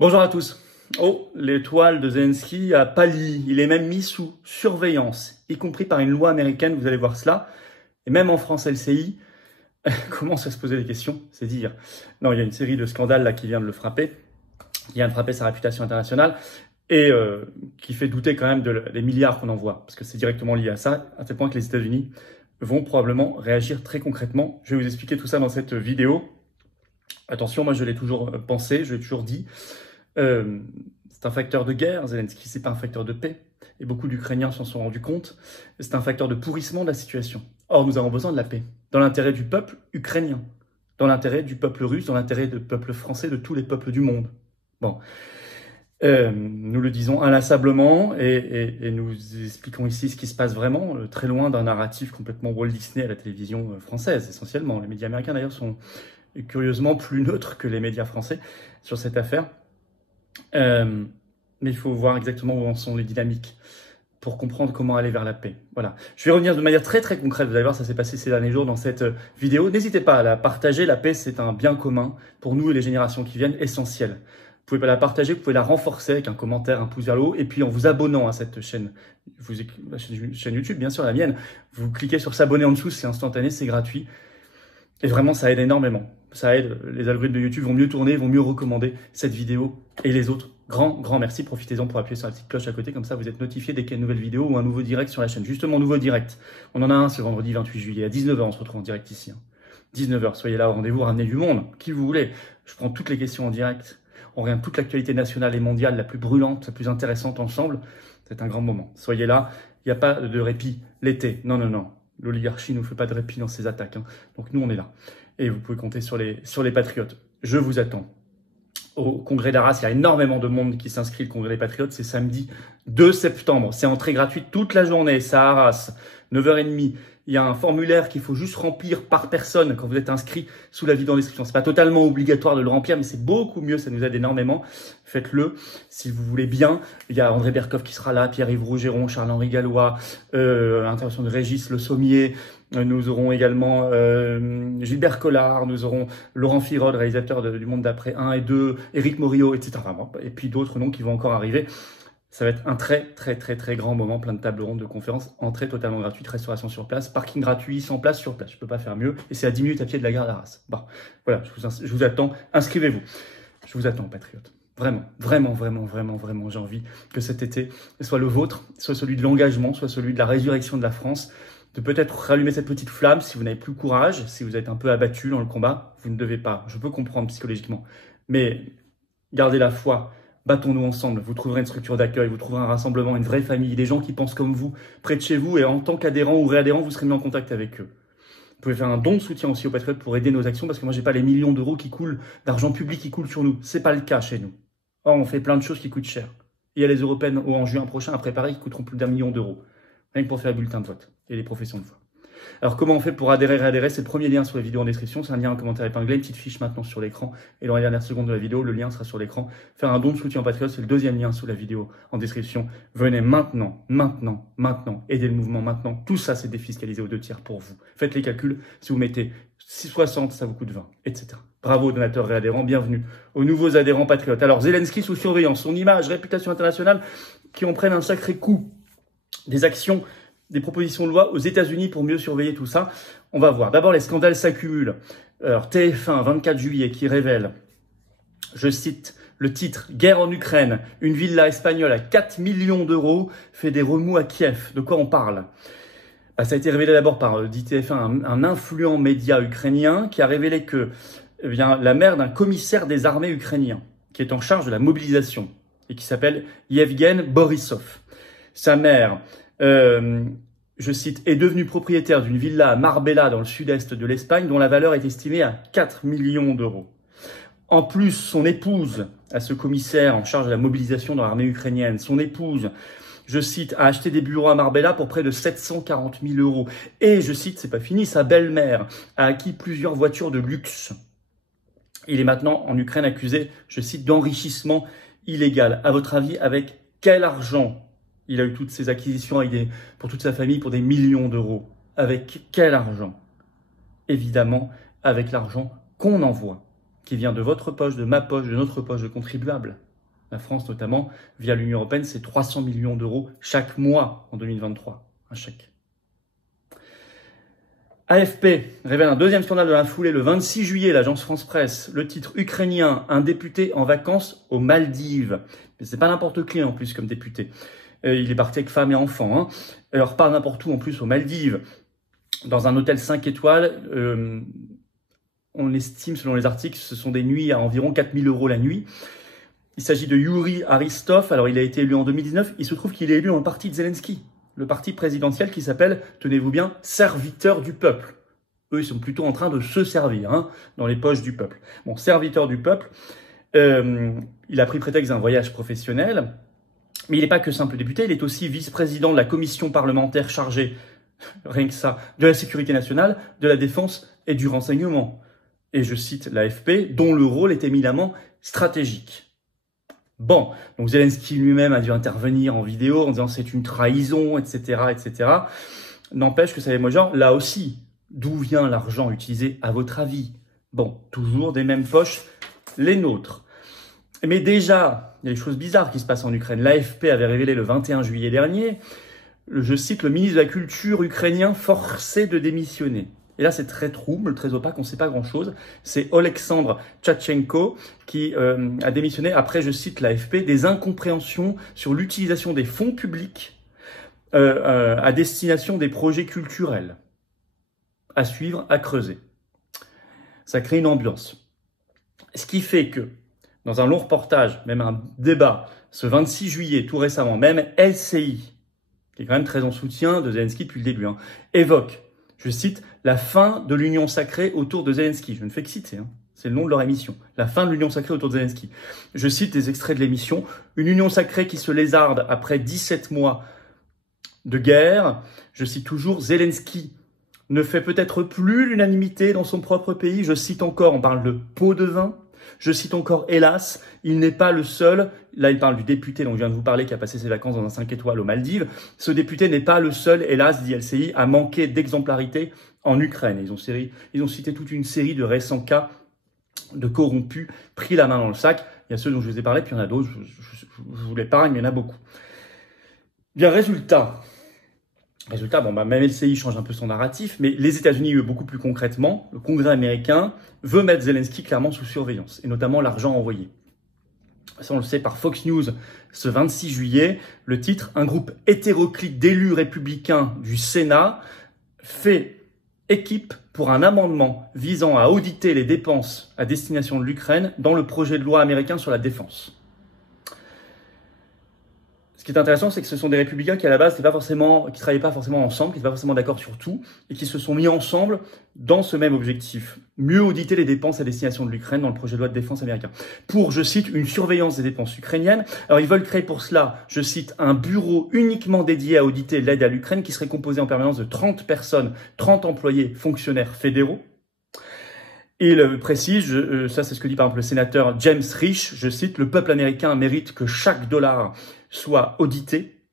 Bonjour à tous. Oh, l'étoile de Zelensky a pâli. Il est même mis sous surveillance, y compris par une loi américaine, vous allez voir cela. Et même en France LCI, commence à se poser des questions, c'est dire. Non, il y a une série de scandales là qui vient de le frapper, qui vient de frapper sa réputation internationale, et qui fait douter quand même des milliards qu'on envoie, parce que c'est directement lié à ça, à tel point que les États-Unis vont probablement réagir très concrètement. Je vais vous expliquer tout ça dans cette vidéo. Attention, moi je l'ai toujours pensé, je l'ai toujours dit. C'est un facteur de guerre, Zelensky, c'est pas un facteur de paix. Et beaucoup d'Ukrainiens s'en sont rendus compte. C'est un facteur de pourrissement de la situation. Or, nous avons besoin de la paix, dans l'intérêt du peuple ukrainien, dans l'intérêt du peuple russe, dans l'intérêt du peuple français, de tous les peuples du monde. Bon, nous le disons inlassablement et nous expliquons ici ce qui se passe vraiment, très loin d'un narratif complètement Walt Disney à la télévision française, essentiellement. Les médias américains, d'ailleurs, sont curieusement plus neutres que les médias français sur cette affaire. Mais il faut voir exactement où en sont les dynamiques pour comprendre comment aller vers la paix. Voilà. Je vais revenir de manière très très concrète. Vous allez voir, ça s'est passé ces derniers jours dans cette vidéo. N'hésitez pas à la partager. La paix, c'est un bien commun pour nous et les générations qui viennent, essentiel. Vous pouvez pas la partager, vous pouvez la renforcer avec un commentaire, un pouce vers le haut, et puis en vous abonnant à cette chaîne. La chaîne YouTube, bien sûr, la mienne. Vous cliquez sur s'abonner en dessous, c'est instantané, c'est gratuit. Et vraiment, ça aide énormément. Ça aide, les algorithmes de YouTube vont mieux tourner, vont mieux recommander cette vidéo et les autres. Grand merci. Profitez-en pour appuyer sur la petite cloche à côté. Comme ça, vous êtes notifié dès qu'il y a une nouvelle vidéo ou un nouveau direct sur la chaîne. Justement, nouveau direct. On en a un ce vendredi 28 juillet. À 19h, on se retrouve en direct ici. 19h, soyez là au rendez-vous. Ramenez du monde, qui vous voulez. Je prends toutes les questions en direct. On regarde toute l'actualité nationale et mondiale, la plus brûlante, la plus intéressante ensemble. C'est un grand moment. Soyez là. Il n'y a pas de répit l'été. Non. L'oligarchie ne nous fait pas de répit dans ses attaques. Donc nous, on est là. Et vous pouvez compter sur les patriotes. Je vous attends. Au congrès d'Arras, il y a énormément de monde qui s'inscrit. Le congrès des patriotes, c'est samedi 2 septembre. C'est entrée gratuite toute la journée. C'est à Arras, 9h30. Il y a un formulaire qu'il faut juste remplir par personne quand vous êtes inscrit sous la vidéo en description. C'est pas totalement obligatoire de le remplir, mais c'est beaucoup mieux. Ça nous aide énormément. Faites-le si vous voulez bien. Il y a André Berkoff qui sera là, Pierre-Yves Rougeron, Charles-Henri Gallois, intervention de Régis Le Sommier. Nous aurons également Gilbert Collard, nous aurons Laurent Firode, réalisateur du Monde d'après 1 et 2, Éric Morillo, etc. Et puis d'autres noms qui vont encore arriver. Ça va être un très grand moment, plein de tables rondes, de conférences, entrée totalement gratuite, restauration sur place, parking gratuit, 100 places sur place. Je peux pas faire mieux. Et c'est à 10 minutes à pied de la gare d'Arras. Bon, voilà, je vous attends. Inscrivez-vous. Je vous attends, patriotes. Vraiment, j'ai envie que cet été soit le vôtre, soit celui de l'engagement, soit celui de la résurrection de la France, de peut-être rallumer cette petite flamme si vous n'avez plus courage, si vous êtes un peu abattu dans le combat. Vous ne devez pas. Je peux comprendre psychologiquement. Mais gardez la foi. Battons-nous ensemble, vous trouverez une structure d'accueil, vous trouverez un rassemblement, une vraie famille, des gens qui pensent comme vous, près de chez vous, et en tant qu'adhérent ou réadhérent, vous serez mis en contact avec eux. Vous pouvez faire un don de soutien aussi aux patriotes pour aider nos actions, parce que moi, j'ai pas les millions d'euros qui coulent, d'argent public qui coule sur nous. C'est pas le cas chez nous. Or, on fait plein de choses qui coûtent cher. Il y a les européennes en juin prochain à préparer qui coûteront plus d'1 million d'euros. Rien que pour faire le bulletin de vote et les professions de foi. Alors, comment on fait pour adhérer, réadhérer? C'est le premier lien sur la vidéo en description. C'est un lien en commentaire épinglé, une petite fiche maintenant sur l'écran. Et dans les dernières secondes de la vidéo, le lien sera sur l'écran. Faire un don de soutien en Patreon, c'est le deuxième lien sous la vidéo en description. Venez maintenant. Aidez le mouvement maintenant. Tout ça, c'est défiscalisé aux 2/3 pour vous. Faites les calculs. Si vous mettez 60, ça vous coûte 20, etc. Bravo, donateurs et adhérents. Bienvenue aux nouveaux adhérents patriotes. Alors, Zelensky sous surveillance. Son image, réputation internationale, qui en prennent un sacré coup. Des actions, des propositions de loi aux États-Unis pour mieux surveiller tout ça. On va voir. D'abord, les scandales s'accumulent. Alors, TF1, 24 juillet, qui révèle, je cite le titre, « Guerre en Ukraine, une villa espagnole à 4 millions d'euros fait des remous à Kiev ». De quoi on parle? Ça a été révélé d'abord par, dit TF1, un influent média ukrainien qui a révélé que la mère d'un commissaire des armées ukrainiens, qui est en charge de la mobilisation, et qui s'appelle Yevgen Borisov. Sa mère, je cite, est devenue propriétaire d'une villa à Marbella dans le sud-est de l'Espagne dont la valeur est estimée à 4 millions d'euros. En plus, son épouse, à ce commissaire en charge de la mobilisation dans l'armée ukrainienne, son épouse, je cite, a acheté des bureaux à Marbella pour près de 740 000 euros. Et, je cite, c'est pas fini, sa belle-mère a acquis plusieurs voitures de luxe. Il est maintenant en Ukraine accusé, je cite, d'enrichissement illégal. À votre avis, avec quel argent il a eu toutes ces acquisitions pour toute sa famille pour des millions d'euros? Avec quel argent? Évidemment, avec l'argent qu'on envoie. qui vient de votre poche, de ma poche, de notre poche de contribuables. La France, notamment, via l'Union européenne, c'est 300 millions d'euros chaque mois en 2023. Un chèque. AFP révèle un deuxième scandale de la foulée le 26 juillet, l'agence France Presse. Le titre ukrainien, un député en vacances aux Maldives. Mais c'est pas n'importe qui en plus comme député. Il est parti avec femme et enfants. Hein. Alors pas n'importe où en plus aux Maldives. Dans un hôtel 5 étoiles, on estime selon les articles, ce sont des nuits à environ 4000 € la nuit. Il s'agit de Yuri Aristov. Alors il a été élu en 2019. Il se trouve qu'il est élu dans le parti de Zelensky. Le parti présidentiel qui s'appelle, tenez-vous bien, serviteur du peuple. Eux, ils sont plutôt en train de se servir, hein, dans les poches du peuple. Bon, serviteur du peuple, il a pris prétexte d'un voyage professionnel, mais il n'est pas que simple député, il est aussi vice-président de la commission parlementaire chargée, rien que ça, de la sécurité nationale, de la défense et du renseignement. Et je cite l'AFP, dont le rôle est éminemment stratégique. Bon, donc Zelensky lui-même a dû intervenir en vidéo en disant c'est une trahison, etc., etc. N'empêche que ça est genre, là aussi, d'où vient l'argent utilisé à votre avis? Bon, toujours des mêmes poches, les nôtres. Mais déjà, il y a des choses bizarres qui se passent en Ukraine. L'AFP avait révélé le 21 juillet dernier, je cite, le ministre de la Culture ukrainien forcé de démissionner. Et là, c'est très trouble, très opaque, on ne sait pas grand-chose. C'est Oleksandr Tchatchenko qui a démissionné après, je cite l'AFP, des incompréhensions sur l'utilisation des fonds publics à destination des projets culturels. À suivre, à creuser. Ça crée une ambiance. Ce qui fait que, dans un long reportage, même un débat, ce 26 juillet, tout récemment, même LCI, qui est quand même très en soutien de Zelensky depuis le début, hein, évoque, je cite, la fin de l'union sacrée autour de Zelensky. Je ne fais que citer, hein. C'est le nom de leur émission. La fin de l'union sacrée autour de Zelensky. Je cite des extraits de l'émission. Une union sacrée qui se lézarde après 17 mois de guerre. Je cite toujours, Zelensky ne fait peut-être plus l'unanimité dans son propre pays. Je cite encore, on parle de pot de vin. Je cite encore, hélas, il n'est pas le seul. Là, il parle du député dont je viens de vous parler qui a passé ses vacances dans un 5 étoiles aux Maldives. Ce député n'est pas le seul, hélas, dit LCI, à manquer d'exemplarité en Ukraine. Ils ont cité toute une série de récents cas de corrompus pris la main dans le sac. Il y a ceux dont je vous ai parlé, puis il y en a d'autres, je vous l'épargne, mais il y en a beaucoup. Bien, résultat, bon, même LCI change un peu son narratif, mais les États-Unis, eux, beaucoup plus concrètement, le Congrès américain veut mettre Zelensky clairement sous surveillance, et notamment l'argent envoyé. Ça, on le sait par Fox News, ce 26 juillet, le titre « Un groupe hétéroclite d'élus républicains du Sénat fait équipe pour un amendement visant à auditer les dépenses à destination de l'Ukraine dans le projet de loi américain sur la défense ». Ce qui est intéressant, c'est que ce sont des républicains qui, à la base, qui travaillaient pas forcément ensemble, qui n'étaient pas forcément d'accord sur tout, et qui se sont mis ensemble dans ce même objectif. Mieux auditer les dépenses à destination de l'Ukraine dans le projet de loi de défense américain. Pour, je cite, une surveillance des dépenses ukrainiennes. Alors, ils veulent créer pour cela, je cite, un bureau uniquement dédié à auditer l'aide à l'Ukraine qui serait composé en permanence de 30 personnes, 30 employés fonctionnaires fédéraux. Et il précise, ça c'est ce que dit par exemple le sénateur James Risch, je cite, le peuple américain mérite que chaque dollar soit audité.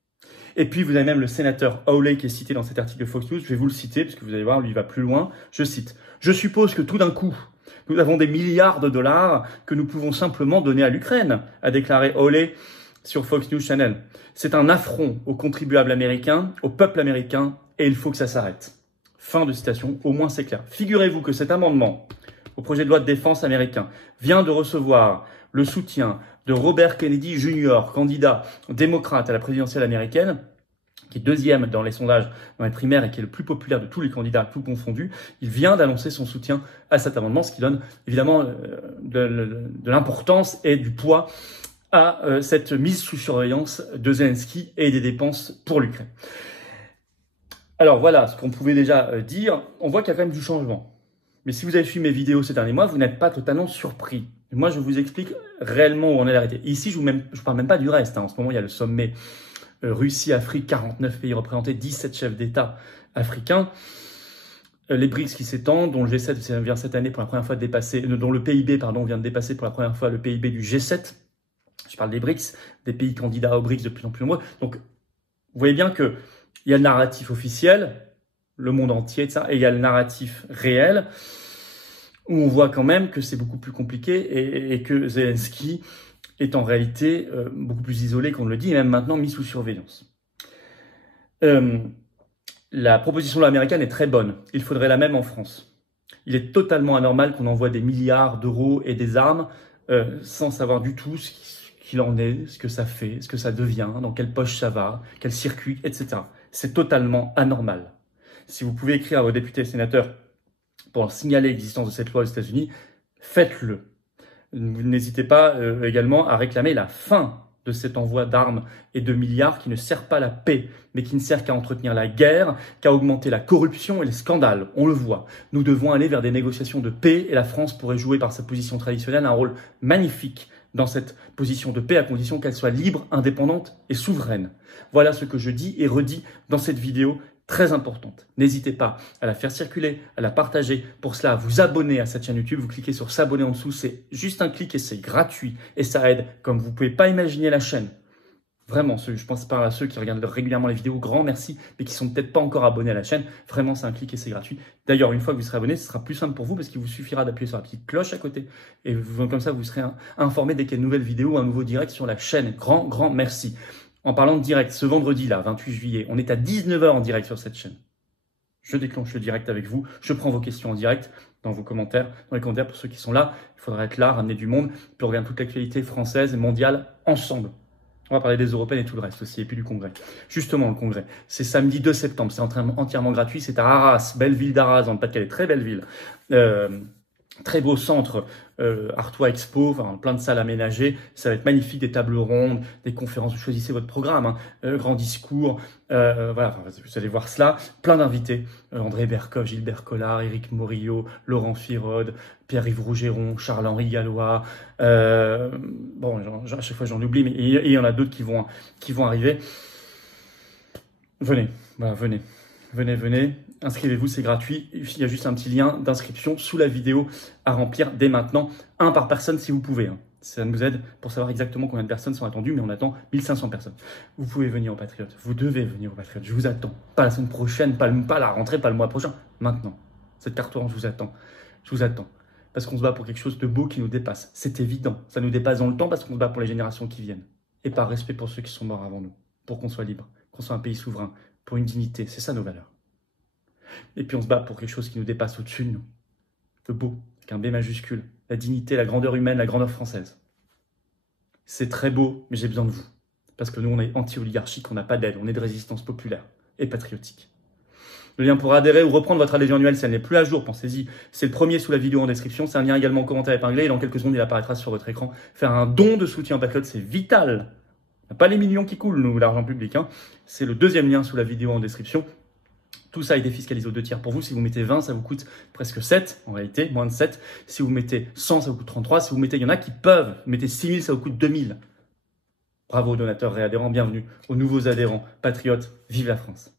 Et puis vous avez même le sénateur Hawley qui est cité dans cet article de Fox News, je vais vous le citer parce que vous allez voir, lui il va plus loin, je cite, je suppose que tout d'un coup, nous avons des milliards de dollars que nous pouvons simplement donner à l'Ukraine, a déclaré Hawley sur Fox News Channel. C'est un affront aux contribuables américains, au peuple américain, et il faut que ça s'arrête. Fin de citation, au moins c'est clair. Figurez-vous que cet amendement au projet de loi de défense américain vient de recevoir le soutien de Robert Kennedy Jr., candidat démocrate à la présidentielle américaine, qui est deuxième dans les sondages, dans les primaires et qui est le plus populaire de tous les candidats, tout confondus. Il vient d'annoncer son soutien à cet amendement, ce qui donne évidemment de l'importance et du poids à cette mise sous surveillance de Zelensky et des dépenses pour l'Ukraine. Alors voilà ce qu'on pouvait déjà dire. On voit qu'il y a quand même du changement. Mais si vous avez suivi mes vidéos ces derniers mois, vous n'êtes pas totalement surpris. Et moi, je vous explique réellement où on est arrêté. Ici, je parle même pas du reste. En ce moment, il y a le sommet Russie-Afrique, 49 pays représentés, 17 chefs d'État africains. Les BRICS qui s'étendent, dont le G7 vient cette année pour la première fois de dépasser, dont le PIB, vient de dépasser pour la première fois le PIB du G7. Je parle des BRICS, des pays candidats aux BRICS de plus en plus nombreux. Donc, vous voyez bien que il y a le narratif officiel, le monde entier de ça, et il y a le narratif réel. où on voit quand même que c'est beaucoup plus compliqué et que Zelensky est en réalité beaucoup plus isolé qu'on le dit, et même maintenant mis sous surveillance. La proposition américaine est très bonne. Il faudrait la même en France. Il est totalement anormal qu'on envoie des milliards d'euros et des armes sans savoir du tout ce qu'il en est, ce que ça fait, ce que ça devient, dans quelle poche ça va, quel circuit, etc. C'est totalement anormal. Si vous pouvez écrire à vos députés et sénateurs pour signaler l'existence de cette loi aux États-Unis, faites-le. N'hésitez pas également à réclamer la fin de cet envoi d'armes et de milliards qui ne sert pas la paix, mais qui ne sert qu'à entretenir la guerre, qu'à augmenter la corruption et les scandales. On le voit. Nous devons aller vers des négociations de paix et la France pourrait jouer par sa position traditionnelle un rôle magnifique dans cette position de paix à condition qu'elle soit libre, indépendante et souveraine. Voilà ce que je dis et redis dans cette vidéo très importante. N'hésitez pas à la faire circuler, à la partager. Pour cela, à vous abonner à cette chaîne YouTube. Vous cliquez sur s'abonner en dessous. C'est juste un clic et c'est gratuit. Et ça aide comme vous ne pouvez pas imaginer la chaîne. Vraiment, je pense pas à ceux qui regardent régulièrement les vidéos. Grand merci, mais qui sont peut-être pas encore abonnés à la chaîne. Vraiment, c'est un clic et c'est gratuit. D'ailleurs, une fois que vous serez abonné, ce sera plus simple pour vous parce qu'il vous suffira d'appuyer sur la petite cloche à côté. Et comme ça, vous serez informé dès qu'il y a une nouvelle vidéo ou un nouveau direct sur la chaîne. Grand merci. En parlant de direct, ce vendredi là, 28 juillet, on est à 19 h en direct sur cette chaîne. Je déclenche le direct avec vous, je prends vos questions en direct dans vos commentaires, dans les commentaires pour ceux qui sont là. Il faudra être là, ramener du monde, puis on regarde toute l'actualité française et mondiale ensemble. On va parler des européennes et tout le reste aussi, et puis du congrès. Justement, le congrès, c'est samedi 2 septembre, c'est entièrement gratuit, c'est à Arras, belle ville d'Arras, dans le Pas-de-Calais, très belle ville. Très beau centre, Artois Expo, enfin, plein de salles aménagées. Ça va être magnifique, des tables rondes, des conférences. Vous choisissez votre programme, hein, grand discours. Voilà, enfin, vous allez voir cela. Plein d'invités. André Berkoff, Gilbert Collard, Éric Morillo, Laurent Firode, Pierre-Yves Rougeron, Charles-Henri Gallois. Bon, à chaque fois j'en oublie, mais il y en a d'autres qui vont arriver. Venez, voilà, venez. Venez, inscrivez-vous, c'est gratuit. Il y a juste un petit lien d'inscription sous la vidéo à remplir dès maintenant. Un par personne si vous pouvez. Hein. Ça nous aide pour savoir exactement combien de personnes sont attendues, mais on attend 1500 personnes. Vous pouvez venir au Patriote, vous devez venir au Patriote. Je vous attends. Pas la semaine prochaine, pas la rentrée, pas le mois prochain. Maintenant. Cette carte orange, je vous attends. Je vous attends. Parce qu'on se bat pour quelque chose de beau qui nous dépasse. C'est évident. Ça nous dépasse dans le temps parce qu'on se bat pour les générations qui viennent. Et par respect pour ceux qui sont morts avant nous. Pour qu'on soit libre, qu'on soit un pays souverain. Pour une dignité, c'est ça nos valeurs. Et puis on se bat pour quelque chose qui nous dépasse au-dessus de nous. Le beau, avec un B majuscule. La dignité, la grandeur humaine, la grandeur française. C'est très beau, mais j'ai besoin de vous. Parce que nous, on est anti-oligarchique, on n'a pas d'aide, on est de résistance populaire et patriotique. Le lien pour adhérer ou reprendre votre adhésion annuelle, si elle n'est plus à jour, pensez-y. C'est le premier sous la vidéo en description. C'est un lien également en commentaire épinglé et dans quelques secondes, il apparaîtra sur votre écran. Faire un don de soutien au Patriote, c'est vital. Pas les millions qui coulent, nous, l'argent public. Hein. C'est le deuxième lien sous la vidéo en description. Tout ça est défiscalisé aux 2/3 pour vous. Si vous mettez 20, ça vous coûte presque 7, en réalité, moins de 7. Si vous mettez 100, ça vous coûte 33. Si vous mettez, il y en a qui peuvent. Vous mettez 6000, ça vous coûte 2000. Bravo aux donateurs et adhérents, bienvenue aux nouveaux adhérents. Patriotes, vive la France.